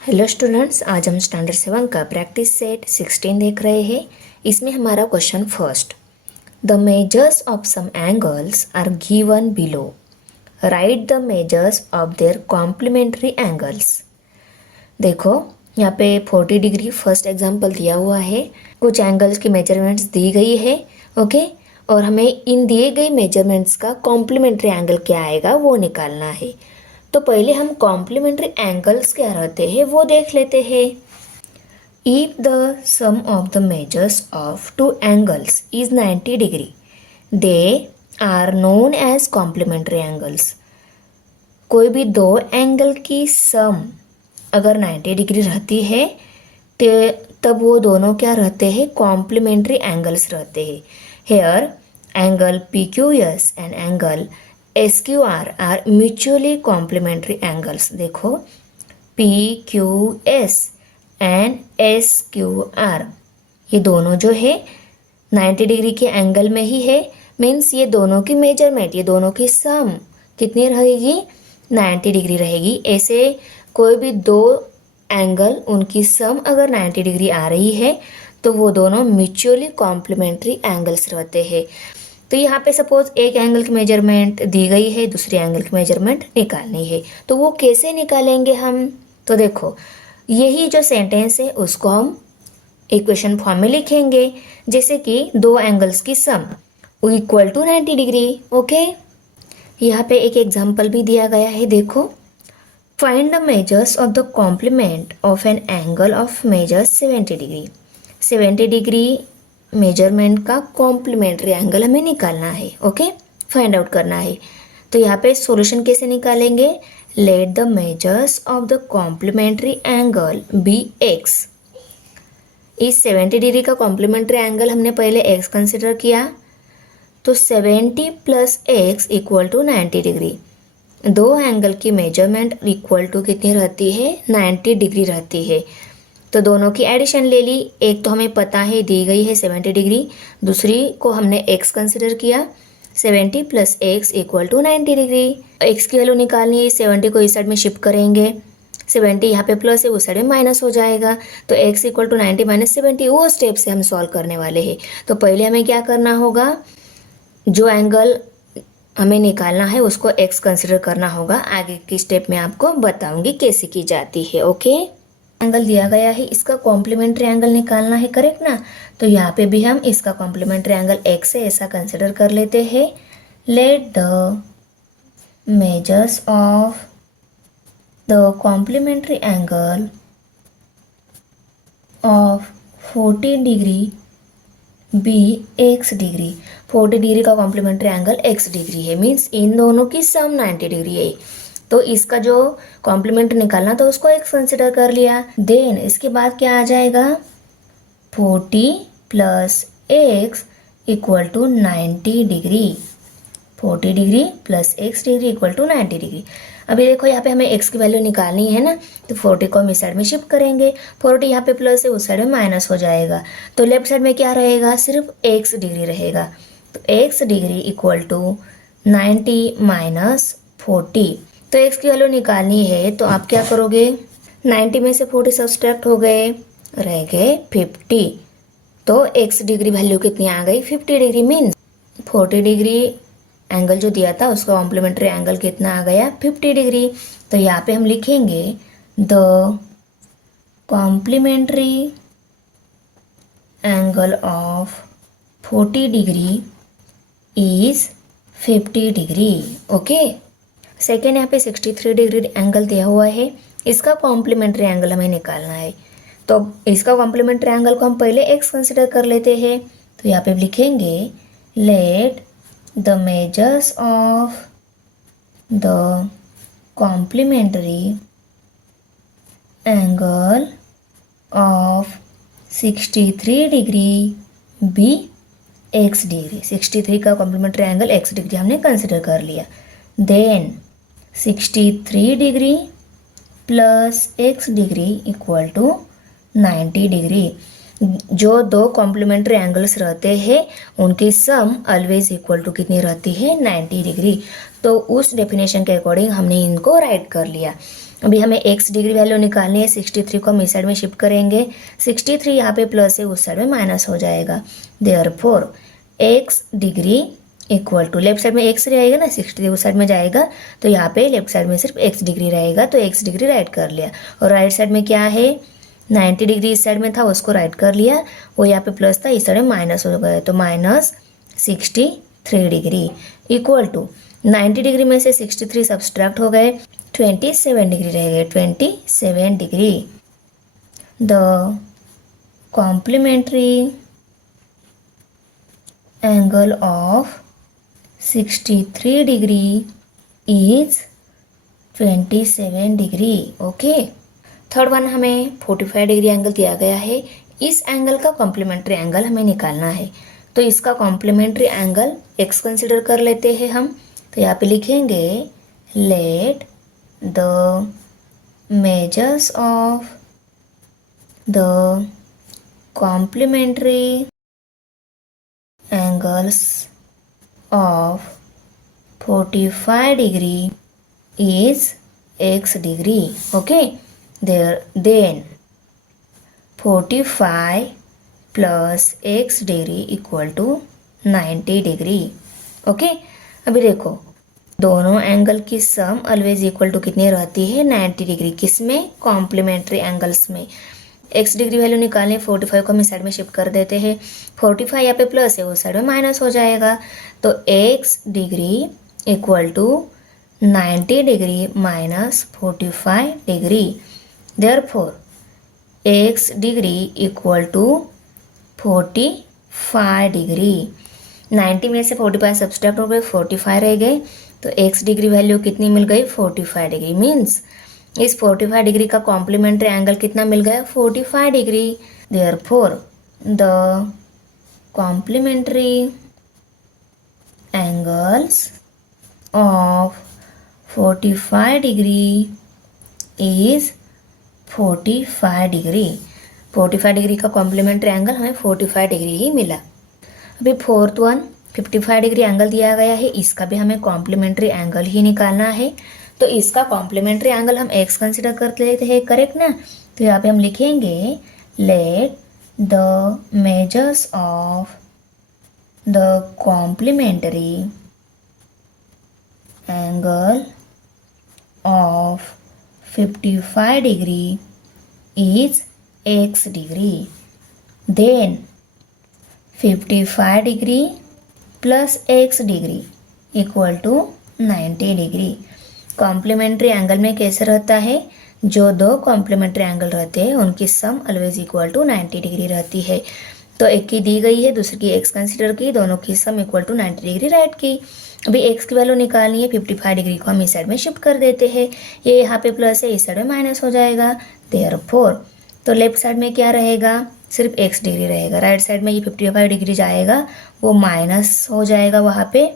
Hello students, आज हम standard 7 का प्रैक्टिस सेट 16 देख रहे हैं। इसमें हमारा question first, the measures of some angles are given below, write the measures of their complementary angles. देखो यहाँ पे 40 डिग्री फर्स्ट एग्जाम्पल दिया हुआ है, कुछ एंगल्स की मेजरमेंट्स दी गई है। ओके, और हमें इन दिए गए मेजरमेंट्स का कॉम्प्लीमेंट्री एंगल क्या आएगा वो निकालना है। तो पहले हम कॉम्प्लीमेंट्री एंगल्स क्या रहते हैं वो देख लेते हैं। If the sum of the measures of two angles is 90 degree, they are known as complementary angles. कोई भी दो एंगल की सम अगर 90 डिग्री रहती है तो तब वो दोनों क्या रहते हैं, कॉम्प्लीमेंट्री एंगल्स रहते हैं। Here angle P Q S and angle S Q R mutually complementary angles. देखो P Q S and S Q R ये दोनों जो है 90 डिग्री के एंगल में ही है। मीन्स ये दोनों की मेजरमेंट, ये दोनों की सम कितनी रहेगी, 90 डिग्री रहेगी। ऐसे कोई भी दो एंगल उनकी सम अगर 90 डिग्री आ रही है तो वो दोनों म्यूचुअली कॉम्प्लीमेंट्री एंगल्स रहते हैं। तो यहाँ पे सपोज एक एंगल की मेजरमेंट दी गई है, दूसरे एंगल की मेजरमेंट निकालनी है, तो वो कैसे निकालेंगे हम। तो देखो यही जो सेंटेंस है उसको हम इक्वेशन फॉर्म में लिखेंगे, जैसे कि दो एंगल्स की sum equal to 90 degree. Okay, यहाँ पे एक एग्जाम्पल भी दिया गया है। देखो, find the measures of the complement of an angle of measure 70 degree. 70 degree measurement का कॉम्प्लीमेंट्री एंगल हमें निकालना है। ओके, फाइंड आउट करना है। तो यहाँ पे सॉल्यूशन कैसे निकालेंगे, let the measures of the complementary angle be X. इस 70 डिग्री का कॉम्प्लीमेंट्री एंगल हमने पहले एक्स कंसिडर किया, तो 70 plus X equal to 90 degree. दो एंगल की मेजरमेंट इक्वल टू कितनी रहती है, 90 डिग्री रहती है। तो दोनों की एडिशन ले ली। एक तो हमें पता है दी गई है 70 डिग्री, दूसरी को हमने एक्स कंसिडर किया। 70 plus X equal to 90 degree. X की वैल्यू निकालनी है, 70 को इस साइड में शिफ्ट करेंगे। 70 यहाँ पे प्लस है, उस साइड में माइनस हो जाएगा। तो एक्स इक्वल टू 90 माइनस 70 वो स्टेप से हम सॉल्व करने वाले हैं। तो पहले हमें क्या करना होगा, जो एंगल हमें निकालना है उसको एक्स कंसिडर करना होगा। आगे की स्टेप में आपको बताऊंगी कैसे की जाती है। ओके, एंगल दिया गया है, इसका कॉम्प्लीमेंट्री एंगल निकालना है, करेक्ट ना। तो यहाँ पे भी हम इसका कॉम्प्लीमेंट्री एंगल एक्स है ऐसा कंसिडर कर लेते हैं। Let the measures of the complementary angle of 40 degree be x degree. 40 degree का कॉम्प्लीमेंट्री एंगल एक्स डिग्री है, मीन्स इन दोनों की सम 90 डिग्री है। तो इसका जो कॉम्प्लीमेंट निकालना था उसको एक्स कंसिडर कर लिया। देन इसके बाद क्या आ जाएगा, 40 plus X equal to 90 degree. 40 degree plus x degree equal to 90 degree. अभी देखो यहाँ पे हमें एक्स की वैल्यू निकालनी है ना, तो 40 को हम इस साइड में शिफ्ट करेंगे। 40 यहाँ पे प्लस है, उस साइड में माइनस हो जाएगा। तो लेफ्ट साइड में क्या रहेगा, सिर्फ एक्स डिग्री रहेगा। तो x degree equal to 90 minus 40। तो एक्स की वैल्यू निकालनी है, तो आप क्या करोगे, 90 में से 40 सब्सट्रैक्ट हो गए, रह गए 50। तो एक्स डिग्री वैल्यू कितनी आ गई, 50 डिग्री। मीन्स 40 डिग्री एंगल जो दिया था उसका कॉम्प्लीमेंट्री एंगल कितना आ गया, 50 डिग्री। तो यहाँ पे हम लिखेंगे the complementary angle of 40 degree is 50 degree. Okay, second यहाँ पे 63 डिग्री एंगल दिया हुआ है, इसका कॉम्प्लीमेंट्री एंगल हमें निकालना है। तो इसका कॉम्प्लीमेंट्री एंगल को हम पहले एक्स कंसिडर कर लेते हैं। तो यहाँ पे लिखेंगे let the measures of the complementary angle of 63 degree be x degree. 63 का कॉम्प्लीमेंट्री एंगल एक्स डिग्री हमने कंसिडर कर लिया। Then 63 degree plus x degree equal to 90 degree. जो दो कॉम्प्लीमेंट्री एंगल्स रहते हैं उनकी सम ऑलवेज इक्वल टू कितनी रहती है, 90 डिग्री। तो उस डेफिनेशन के अकॉर्डिंग हमने इनको राइट कर लिया। अभी हमें एक्स डिग्री वैल्यू निकालनी है। 63 को हम इस साइड में शिफ्ट करेंगे। 63 यहाँ पे प्लस है, उस साइड में माइनस हो जाएगा। Therefore x degree equal to, left side में एक्स रहेगा ना, 63 उस साइड में जाएगा तो यहाँ पे लेफ्ट साइड में सिर्फ एक्स डिग्री रहेगा, तो एक्स डिग्री राइट कर लिया। और राइट साइड में क्या है, 90 डिग्री इस साइड में था, उसको राइट कर लिया। वो यहाँ पे प्लस था, इस साइड में माइनस हो गया, तो minus 63 degree equal to 90 degree में से 63 सब्सट्रैक्ट हो गए, 27 डिग्री रह गए, 27 degree. The complementary angle of 63 degree is 27 degree. Okay, third one हमें 45 डिग्री एंगल दिया गया है। इस एंगल का कॉम्प्लीमेंट्री एंगल हमें निकालना है, तो इसका कॉम्प्लीमेंट्री एंगल एक्स कंसिडर कर लेते हैं हम। तो यहाँ पे लिखेंगे let the measures of the complementary angles of 45 degree is x degree. Okay, there then 45 plus x degree equal to 90 degree. Okay, अभी देखो दोनों एंगल की सम ऑलवेज इक्वल टू कितनी रहती है, 90 डिग्री। किस में, कॉम्प्लीमेंट्री एंगल्स में। एक्स डिग्री वैल्यू निकालने, 45 को हम इस साइड में शिफ्ट कर देते हैं। 45 यहाँ पे प्लस है, उस साइड में माइनस हो जाएगा, तो x degree equal to 90 degree minus 45 degree. Therefore x degree equal to 45 degree. 90 में से 45 सब्सट्रैक्ट हो गए, 45 रह गए, तो एक्स डिग्री वैल्यू कितनी मिल गई, 45 डिग्री। मीन्स इस 45 डिग्री का कॉम्प्लीमेंट्री एंगल कितना मिल गया, 45 degree. Therefore the complementary angles of 45 degree is 45 degree. 45 degree का कॉम्प्लीमेंट्री एंगल हमें 45 डिग्री ही मिला। अभी फोर्थ वन 55 डिग्री एंगल दिया गया है, इसका भी हमें कॉम्प्लीमेंट्री एंगल ही निकालना है। तो इसका कॉम्प्लीमेंट्री एंगल हम एक्स कंसिडर कर लेते हैं, करेक्ट ना। तो यहाँ पे हम लिखेंगे let the measures of the complementary angle of 55 degree is x degree. Then 55 degree plus x degree equal to 90 degree. Complementary angle में कैसे रहता है, जो दो कॉम्प्लीमेंट्री एंगल रहते हैं उनकी सम ऑलवेज इक्वल टू 90 डिग्री रहती है। तो एक की दी गई है, दूसरी की एक्स कंसिडर की, दोनों की sum equal to 90 degree right की। अभी एक्स की वैल्यू निकालनी है, 55 डिग्री को हम इस साइड में शिफ्ट कर देते हैं। ये यहाँ पे प्लस है, इस साइड में माइनस हो जाएगा। देयरफॉर तो लेफ्ट साइड में क्या रहेगा, सिर्फ एक्स डिग्री रहेगा। राइट साइड में ये 55 डिग्री जाएगा, वो माइनस हो जाएगा वहाँ पे,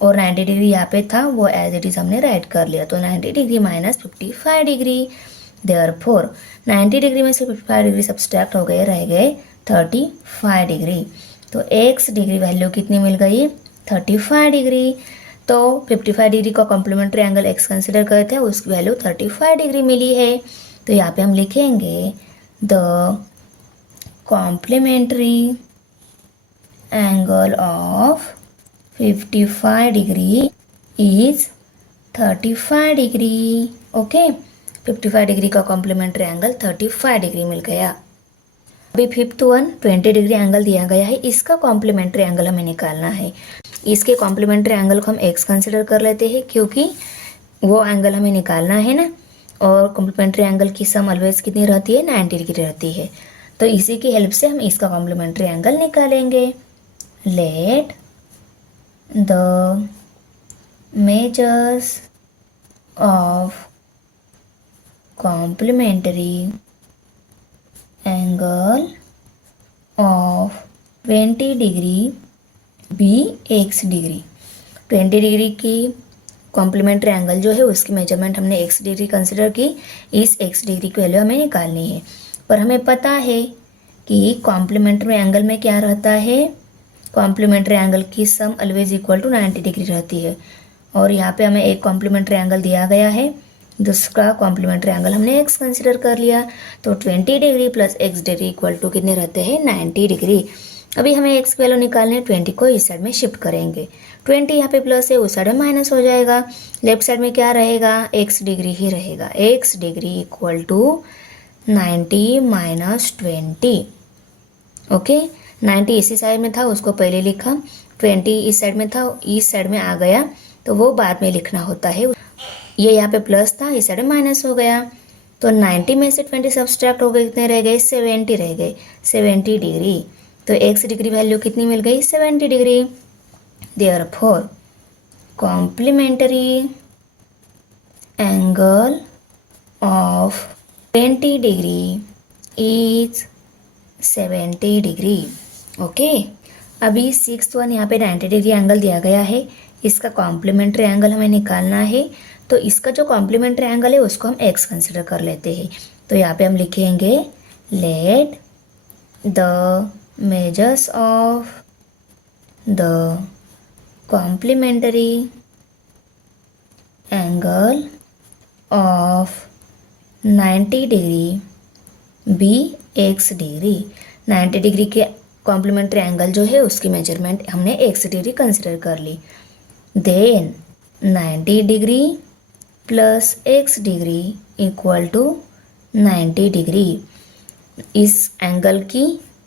और 90 डिग्री यहाँ पे था, वो एज इट इज हमने राइट कर लिया। तो 90 degree minus 55 degree. Therefore 90 degree में से 55 डिग्री सब्सट्रैक्ट हो गए, रह गए 35 डिग्री। तो एक्स डिग्री वैल्यू कितनी मिल गई, 35 डिग्री। तो 55 डिग्री का कॉम्प्लीमेंट्री एंगल एक्स कंसिडर करते हैं, उसकी वैल्यू 35 डिग्री मिली है। तो यहाँ पे हम लिखेंगे the complementary angle of 55 degree is 35 degree. Okay, 55 degree का कॉम्प्लीमेंट्री एंगल 35 डिग्री मिल गया। अभी फिफ्थ वन 20 डिग्री एंगल दिया गया है, इसका कॉम्प्लीमेंट्री एंगल हमें निकालना है। इसके कॉम्प्लीमेंट्री एंगल को हम एक्स कंसिडर कर लेते हैं, क्योंकि वो एंगल हमें निकालना है ना। और कॉम्प्लीमेंट्री एंगल की सम ऑलवेज कितनी रहती है, 90 डिग्री रहती है। तो इसी की हेल्प से हम इसका कॉम्प्लीमेंट्री एंगल निकालेंगे। Let the measures of complementary angle of 20 degree be x degree. 20 degree की कॉम्प्लीमेंट्री एंगल जो है उसकी मेजरमेंट हमने x डिग्री कंसिडर की। इस x डिग्री की वैल्यू हमें निकालनी है, पर हमें पता है कि कॉम्प्लीमेंट्री एंगल में क्या रहता है, कॉम्प्लीमेंट्री एंगल की sum always equal to 90 degree रहती है। और यहाँ पे हमें एक कॉम्प्लीमेंट्री एंगल दिया गया है दूसरा कॉम्प्लीमेंट्री एंगल हमने एक्स कंसिडर कर लिया, तो 20 degree plus x degree equal to कितने रहते हैं 90 डिग्री। अभी हमें एक्स की वैल्यू निकालने, 20 को इस साइड में शिफ्ट करेंगे, 20 यहाँ पे प्लस है, उस साइड में माइनस हो जाएगा, लेफ्ट साइड में क्या रहेगा एक्स डिग्री ही रहेगा, x degree equal to 90 minus 20। Okay, 90 इसी साइड में था उसको पहले लिखा, 20 इस साइड में था इस साइड में आ गया तो वो बाद में लिखना होता है। ये यहाँ पे प्लस था इस साइड में माइनस हो गया, तो 90 में से 20 सब्सट्रैक्ट हो गए, कितने रह गए 70 रह गए, 70 डिग्री। तो एक्स डिग्री वैल्यू कितनी मिल गई 70 degree. Therefore complementary angle of 20 degree is 70 degree. Okay, अभी 6th वन यहाँ पे 90 डिग्री एंगल दिया गया है, इसका कॉम्प्लीमेंट्री एंगल हमें निकालना है, तो इसका जो कॉम्प्लीमेंट्री एंगल है उसको हम एक्स कंसिडर कर लेते हैं। तो यहाँ पे हम लिखेंगे let the measures of the complementary angle of 90 degree be x degree. 90 degree के कॉम्प्लीमेंट्री एंगल जो है उसकी मेजरमेंट हमने एक्स डिग्री कंसिडर कर ली। Then 90 degree plus x degree equal to 90 degree. इस एंगल की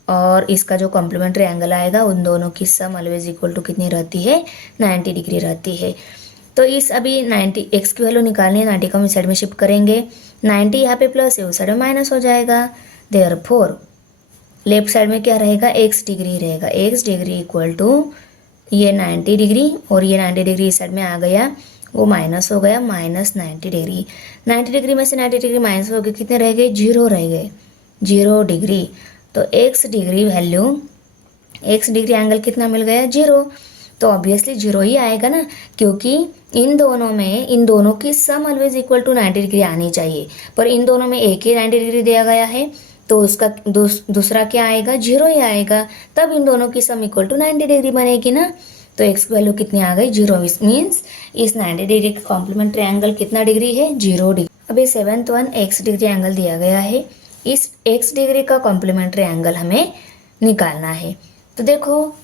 और इसका जो कॉम्प्लीमेंट्री एंगल आएगा उन दोनों की सम ऑलवेज इक्वल टू कितनी रहती है 90 डिग्री रहती है। तो इस अभी 90 एक्स की वैल्यू निकालनी है, 90 को हम इस साइड में शिफ्ट करेंगे, 90 यहाँ पे प्लस है उस साइड में माइनस हो जाएगा, देयरफॉर लेफ्ट साइड में क्या रहेगा एक्स डिग्री रहेगा, एक्स डिग्री इक्वल टू ये 90 डिग्री और ये 90 डिग्री इस साइड में आ गया वो माइनस हो गया, माइनस 90 डिग्री। 90 डिग्री में से 90 डिग्री माइनस हो गए, कितने रह गए 0 रह गए, 0 डिग्री। तो x degree value x degree angle कितना मिल गया 0, तो ऑब्वियसली 0 ही आएगा ना, क्योंकि इन दोनों की sum always equal to 90 degree आनी चाहिए, पर इन दोनों में एक ही 90 डिग्री दिया गया है तो उसका दूसरा क्या आएगा 0 ही आएगा, तब इन दोनों की सम इक्वल टू 90 डिग्री बनेगी ना। तो एक्स की वैल्यू कितनी आ गई 0, इस मीन्स इस 90 डिग्री का कॉम्प्लीमेंट्री एंगल कितना डिग्री है 0 डिग्री। अभी 7th one x degree angle दिया गया है, इस एक्स डिग्री का कॉम्प्लीमेंट्री एंगल हमें निकालना है। तो देखो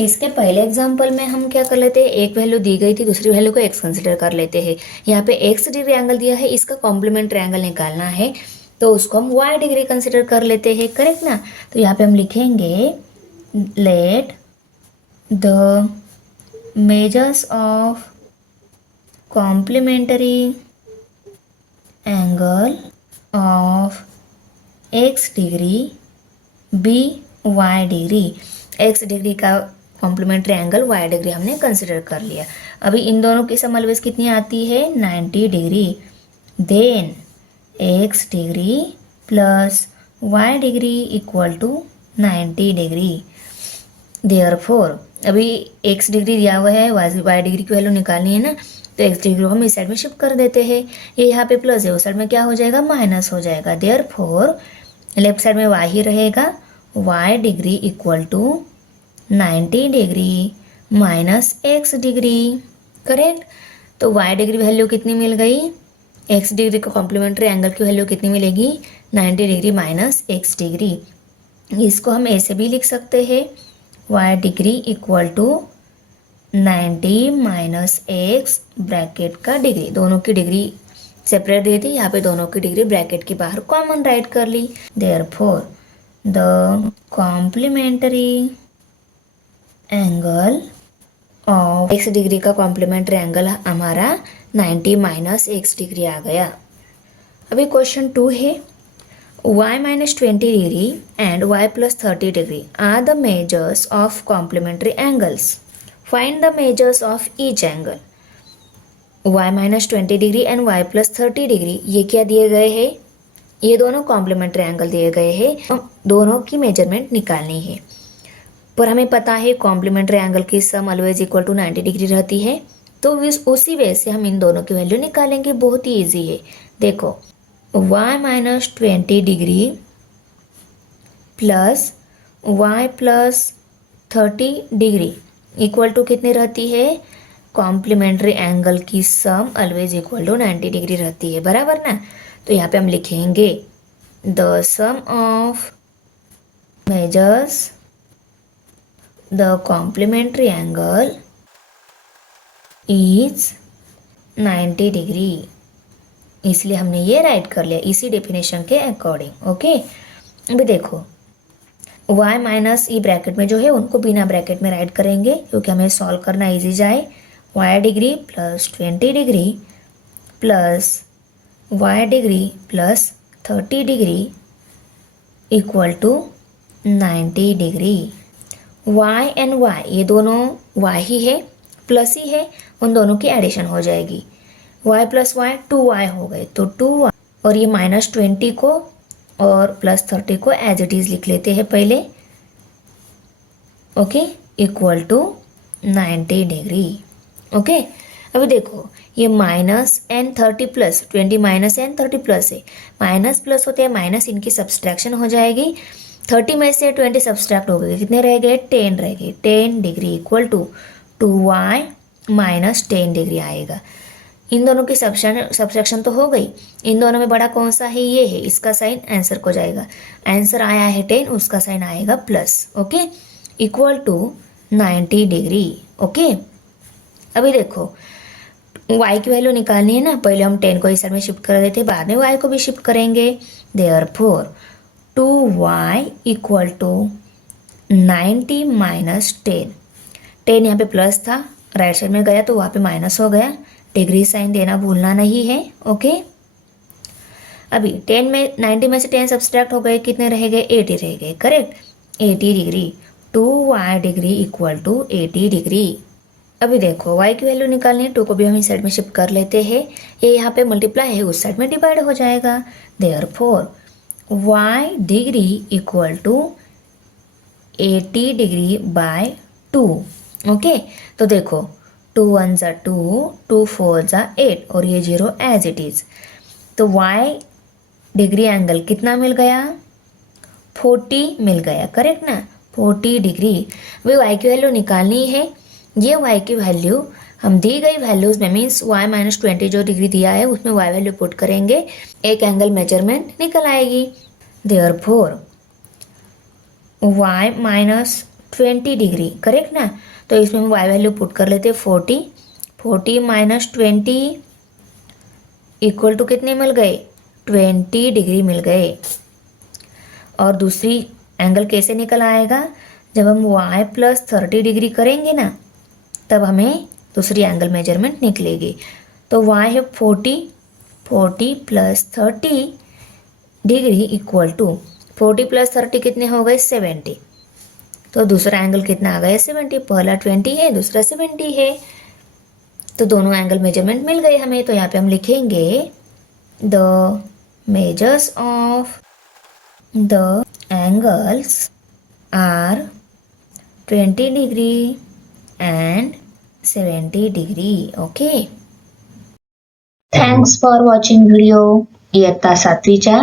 इसके पहले एग्जाम्पल में हम क्या कर लेते हैं, एक वैल्यू दी गई थी दूसरी वैल्यू को एक्स कंसिडर कर लेते हैं। यहाँ पे एक्स डिग्री एंगल दिया है, इसका कॉम्प्लीमेंट्री एंगल निकालना है तो उसको हम वाई डिग्री कंसिडर कर लेते हैं, करेक्ट ना। तो यहाँ पे हम लिखेंगे let the measures of complementary angle of x degree be y degree. X degree का कॉम्प्लीमेंट्री एंगल वाई डिग्री हमने कंसिडर कर लिया। अभी इन दोनों की सम ऑलवेज कितनी आती है 90 degree. Then x degree plus y degree equal to 90 degree. Therefore अभी एक्स डिग्री दिया हुआ है, वाई डिग्री की वैल्यू निकालनी है ना, तो एक्स डिग्री को हम इस साइड में शिफ्ट कर देते हैं, ये यहाँ पे प्लस है उस साइड में क्या हो जाएगा माइनस हो जाएगा। देयरफॉर लेफ्ट साइड में वाई ही रहेगा, y degree equal to 90 degree minus x degree, correct. तो वाई डिग्री वैल्यू कितनी मिल गई, एक्स डिग्री का कॉम्प्लीमेंट्री एंगल की वैल्यू कितनी मिलेगी 90 डिग्री माइनस एक्स डिग्री। इसको हम ऐसे भी लिख सकते हैं y degree equal to 90 minus x bracket का डिग्री, दोनों की डिग्री सेपरेट दी थी, यहाँ पे दोनों की डिग्री ब्रैकेट के बाहर कॉमन राइट कर ली। Therefore the complementary angle of x degree का कॉम्प्लीमेंट्री एंगल हमारा 90 माइनस एक्स डिग्री आ गया। अभी क्वेश्चन 2 है, y minus 20 degree and y plus 30 degree are the measures of complementary angles. Find the measures of each angle. y minus 20 degree and y plus 30 degree ये क्या दिए गए हैं, ये दोनों कॉम्प्लीमेंट्री एंगल दिए गए हैं, दोनों की मेजरमेंट निकालनी है। पर हमें पता है कॉम्प्लीमेंट्री एंगल की sum always equal to 90 degree रहती है, तो उसी वे से हम इन दोनों की वैल्यू निकालेंगे, बहुत ही ईजी है। देखो y minus 20 degree plus y plus 30 degree equal to कितनी रहती है कॉम्प्लीमेंट्री एंगल की sum always equal to 90 degree रहती है, बराबर ना। तो यहाँ पे हम लिखेंगे the sum of measures the complementary angle is 90 degree, इसलिए हमने ये राइट कर लिया इसी डेफिनेशन के अकॉर्डिंग। ओके, अभी देखो y माइनस ई ब्रैकेट में जो है उनको बिना ब्रैकेट में राइट करेंगे क्योंकि हमें सॉल्व करना इजी जाए। y degree plus 20 degree plus y degree plus 30 degree equal to 90 degree. y and y ये दोनों y ही है प्लस ही है, उन दोनों की एडिशन हो जाएगी। y प्लस y 2y हो गए, तो 2y और ये माइनस 20 को और प्लस 30 को एज इट इज़ लिख लेते हैं पहले। Okay, equal to 90 degree. Okay, अभी देखो ये minus n 30 plus 20 minus n 30 plus है, माइनस प्लस होते हैं माइनस, इनकी सब्सट्रैक्शन हो जाएगी। 30 में से 20 सब्सट्रैक्ट हो गए, कितने रह गए 10 रह गए। 10 degree equal to 2y minus 10 degree आएगा। इन दोनों की सब्सट्रैक्शन तो हो गई, इन दोनों में बड़ा कौन सा है, ये है, इसका साइन आंसर को जाएगा। आंसर आया है 10, उसका साइन आएगा plus. Okay, equal to 90 degree. Okay, अभी देखो y की वैल्यू निकालनी है ना, पहले हम 10 को इस साइड में शिफ्ट कर देते, बाद में y को भी शिफ्ट करेंगे। Therefore 2y equal to 90 minus 10। 10 यहाँ पे प्लस था, राइट साइड में गया तो वहाँ पे माइनस हो गया, डिग्री साइन देना भूलना नहीं है। ओके, अभी 10 में 90 में से 10 सब्सट्रैक्ट हो गए, कितने रह गए 80 रह गए, correct 80 degree. 2y degree equal to 80 degree. अभी देखो y की वैल्यू निकालनी है, 2 को भी हम इस साइड में शिफ्ट कर लेते हैं, ये यहाँ पे मल्टीप्लाई है उस साइड में डिवाइड हो जाएगा। Therefore y degree equal to 80 degree by 2। Okay, तो देखो 2 1 ज़ा 2, 2 4 ज़ा 8 और ये 0 एज इट इज़। तो y डिग्री एंगल कितना मिल गया 40 मिल गया, करेक्ट ना 40 डिग्री। वे y की वैल्यू निकालनी है, ये y की वैल्यू हम दी गई वैल्यूज़ में मीन्स y माइनस 20 जो डिग्री दिया है उसमें y वैल्यू पुट करेंगे, एक एंगल मेजरमेंट निकल आएगी। Therefore y minus 20 degree, correct ना, तो इसमें हम y वैल्यू पुट कर लेते 40। 40 माइनस 20 इक्वल टू कितने मिल गए 20 डिग्री मिल गए। और दूसरी एंगल कैसे निकल आएगा, जब हम y प्लस 30 डिग्री करेंगे ना तब हमें दूसरी एंगल मेजरमेंट निकलेगी। तो y है 40 plus 30 degree equal to 40 plus 30 कितने हो गए 70, तो दूसरा एंगल कितना आ गया 70, पहला 20 है दूसरा 70 है, तो दोनों एंगल मेजरमेंट मिल गए हमें। तो यहाँ पे हम लिखेंगे the measures of the angles are 20 degree and 70 degree. Okay, thanks for watching video. इयत्ता 7वीच्या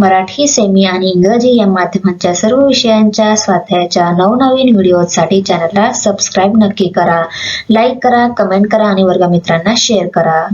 मराठी, सेमी आणि इंग्रजी या माध्यमांच्या सर्व विषयांच्या स्वाध्यायाच्या नवनवीन व्हिडिओसाठी चॅनलला सबस्क्राईब नक्की करा, लाईक करा, कमेंट करा आणि वर्गमित्रांना शेअर करा.